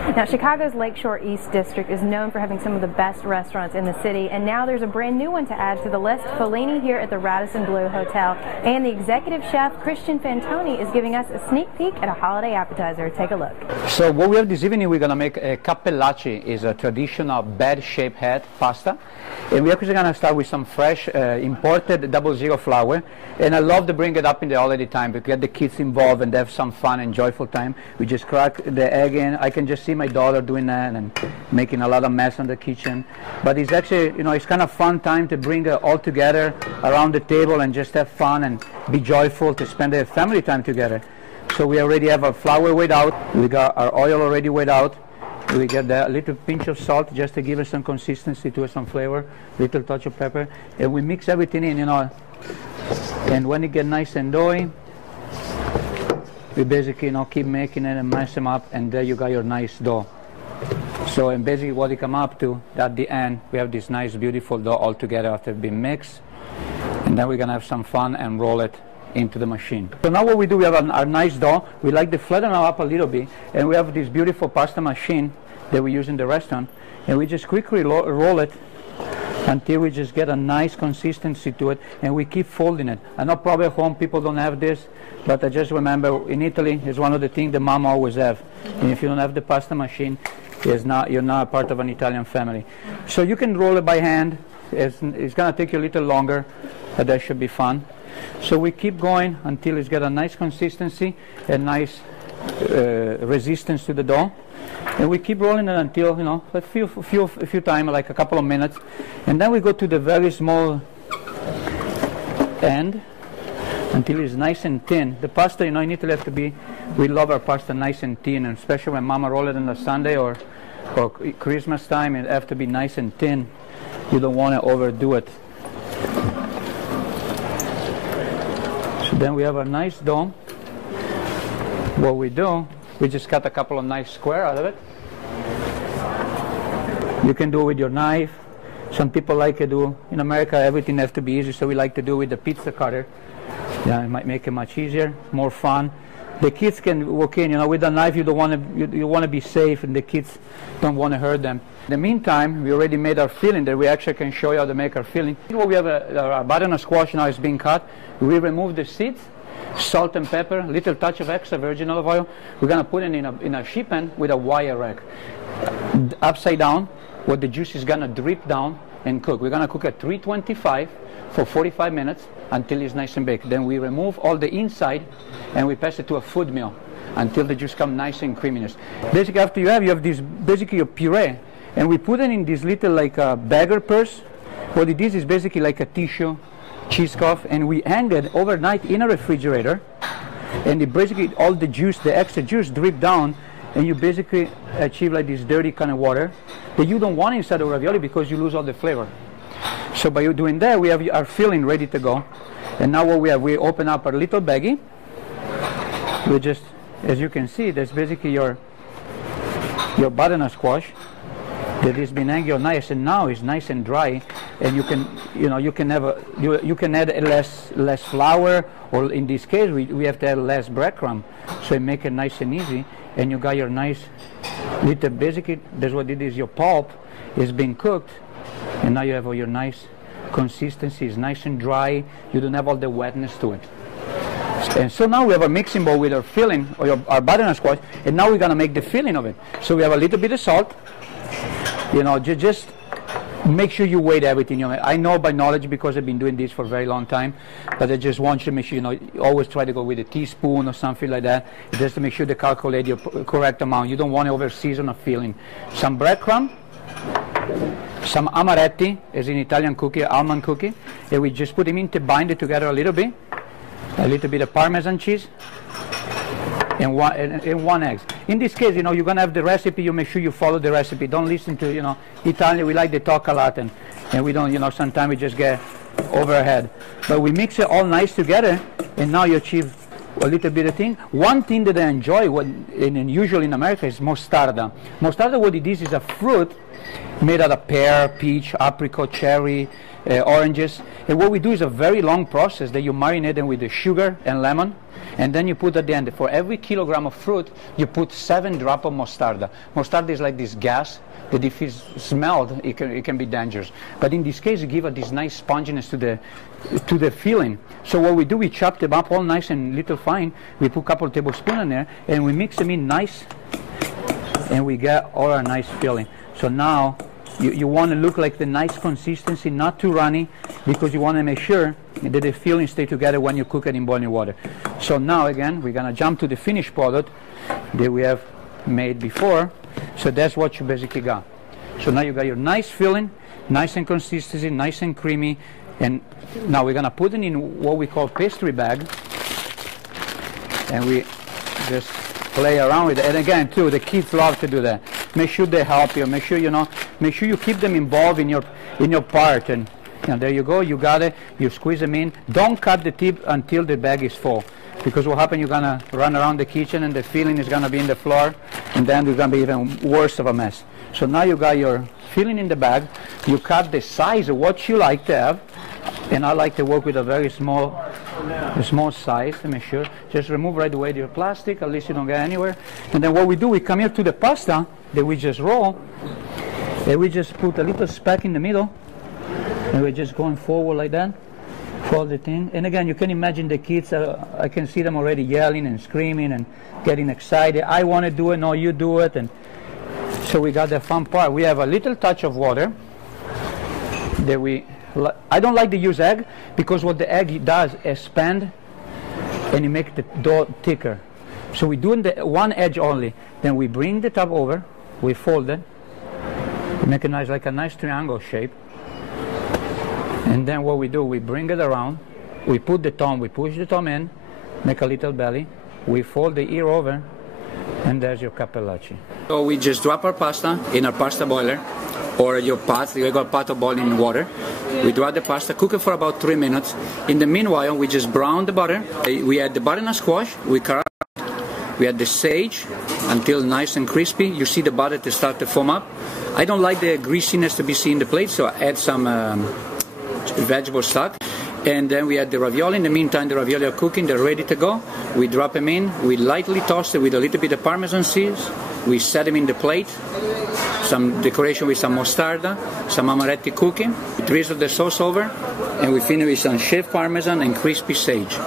Now, Chicago's Lakeshore East District is known for having some of the best restaurants in the city, and now there's a brand new one to add to the list, Fellini, here at the Radisson Blu Hotel. And the executive chef, Chef Fantoni, is giving us a sneak peek at a holiday appetizer. Take a look. So what we have this evening, we're going to make a cappellacci. Is a traditional bed-shaped head pasta. And we're actually going to start with some fresh imported 00 flour. And I love to bring it up in the holiday time to get the kids involved and have some fun and joyful time. We just crack the egg in. I can just see my daughter doing that and making a lot of mess in the kitchen. But it's actually, you know, it's kind of fun time to bring it all together around the table and just have fun and be joyful to spend the family time together. So we already have our flour weighed out. We got our oil already weighed out. We get a little pinch of salt just to give us some consistency to it, some flavor, little touch of pepper, and we mix everything in, you know. And when it gets nice and doughy, we basically, you know, keep making it and mash them up, and there you got your nice dough. So, and basically what it come up to, at the end, we have this nice, beautiful dough all together after it's been mixed, and then we're gonna have some fun and roll it into the machine. So now what we do, we have our nice dough. We like to flatten it up a little bit, and we have this beautiful pasta machine that we use in the restaurant, and we just quickly roll it until we just get a nice consistency to it, and we keep folding it. I know probably at home people don't have this, but I just remember in Italy it's one of the things the mom always have. And if you don't have the pasta machine, you're not a part of an Italian family. So you can roll it by hand. It's gonna take you a little longer, but that should be fun. So we keep going until it's got a nice consistency and nice resistance to the dough, and we keep rolling it until, you know, a few times, like a couple of minutes, and then we go to the very small end until it's nice and thin. The pasta, you know, in Italy have to be. We love our pasta nice and thin, and especially when Mama roll it on a Sunday or Christmas time, it have to be nice and thin. You don't want to overdo it. Then we have a nice dough. What we do, we just cut a couple of nice squares out of it. You can do it with your knife. Some people like to do, in America everything has to be easy, so we like to do it with the pizza cutter. Yeah, it might make it much easier, more fun. The kids can walk in, you know, with a knife you don't want to, you want to be safe, and the kids don't want to hurt them. In the meantime, we already made our filling that we actually can show you how to make our filling. We have our butternut squash now is being cut. We remove the seeds, salt and pepper, little touch of extra virgin olive oil. We're going to put it in a sheet pan with a wire rack. Upside down, where the juice is going to drip down and cook. We're going to cook at 325 for 45 minutes until it's nice and baked. Then we remove all the inside and we pass it to a food mill until the juice comes nice and creaminess. Basically, after you have this basically a puree, and we put it in this little like a bagger purse. What it is basically like a tissue cheesecloth, and we hang it overnight in a refrigerator, and it basically all the juice, the extra juice, drip down, and you basically achieve like this dirty kind of water that you don't want inside the ravioli because you lose all the flavor. So by doing that, we have our filling ready to go. And now what we have, we open up our little baggie. We just, as you can see, that's basically your butternut squash that has been hanging on nice, and now it's nice and dry, and you can, you can add less flour, or in this case we have to add less breadcrumb, so it make it nice and easy, and you got your nice little, basically that's what it is. Your pulp is being cooked, and now you have all your nice consistency. It's nice and dry. You don't have all the wetness to it. And so now we have a mixing bowl with our filling, or our butternut squash, and now we're gonna make the filling of it. So we have a little bit of salt. You know, just make sure you weigh everything. You know, I know by knowledge because I've been doing this for a very long time, but I just want you to make sure, you know, you always try to go with a teaspoon or something like that, just to make sure to calculate your correct amount. You don't want to over-season a filling. Some breadcrumb, some amaretti, as in Italian cookie, almond cookie, and we just put them in to bind it together a little bit of Parmesan cheese, and one egg. In this case, you know, you're gonna have the recipe. You make sure you follow the recipe. Don't listen to, you know, Italian. We like to talk a lot, and we don't, you know, sometimes we just get overhead. But we mix it all nice together, and now you achieve a little bit of thing. One thing that I enjoy, and usually in America, is mostarda. Mostarda, what it is a fruit made out of pear, peach, apricot, cherry, oranges. And what we do is a very long process that you marinate them with the sugar and lemon, and then you put at the end, for every kilogram of fruit, you put 7 drops of mostarda. Mostarda is like this gas that if it's smelled, it can be dangerous. But in this case, it gives this nice sponginess to the filling. So what we do, we chop them up all nice and little fine. We put a couple of tablespoons in there, and we mix them in nice, and we get all our nice filling. So now, you want to look like the nice consistency, not too runny, because you want to make sure that the filling stay together when you cook it in boiling water. So now again, we're going to jump to the finished product that we have made before. So that's what you basically got. So now you got your nice filling, nice and consistency, nice and creamy. And now we're going to put it in what we call pastry bag. And we just play around with it. And again, too, the kids love to do that. Make sure they help you. Make sure make sure you keep them involved in your part. And there you go. You got it. You squeeze them in. Don't cut the tip until the bag is full, because what happens? You're gonna run around the kitchen and the filling is gonna be in the floor, and then it's gonna be even worse of a mess. So now you got your filling in the bag. You cut the size of what you like to have, and I like to work with a very small size to make sure. Just remove right away your plastic, at least you don't get anywhere. And then what we do, we come here to the pasta that we just roll, and we just put a little speck in the middle, and we're just going forward like that, fold the thing. And again, you can imagine the kids, I can see them already yelling and screaming and getting excited. I want to do it, no, you do it. And so we got the fun part. We have a little touch of water that I don't like to use egg, because what the egg does is expand and it makes the dough thicker. So we do the one edge only. Then we bring the top over, we fold it, make it nice, like a nice triangle shape. And then what we do, we bring it around, we put the thumb, we push the thumb in, make a little belly, we fold the ear over, and there's your cappellacci. So we just drop our pasta in our pasta boiler, or your pot, you got a pot of boiling water. We drop the pasta, cook it for about 3 minutes. In the meanwhile, we just brown the butter. We add the butternut squash, we add the sage until nice and crispy. You see the butter to start to foam up. I don't like the greasiness to be seen in the plate, so I add some vegetable stock. And then we add the ravioli. In the meantime, the ravioli are cooking, they're ready to go. We drop them in, we lightly toast it with a little bit of Parmesan cheese. We set them in the plate, some decoration with some mostarda, some amaretti cooking. We drizzle the sauce over, and we finish with some chef Parmesan and crispy sage.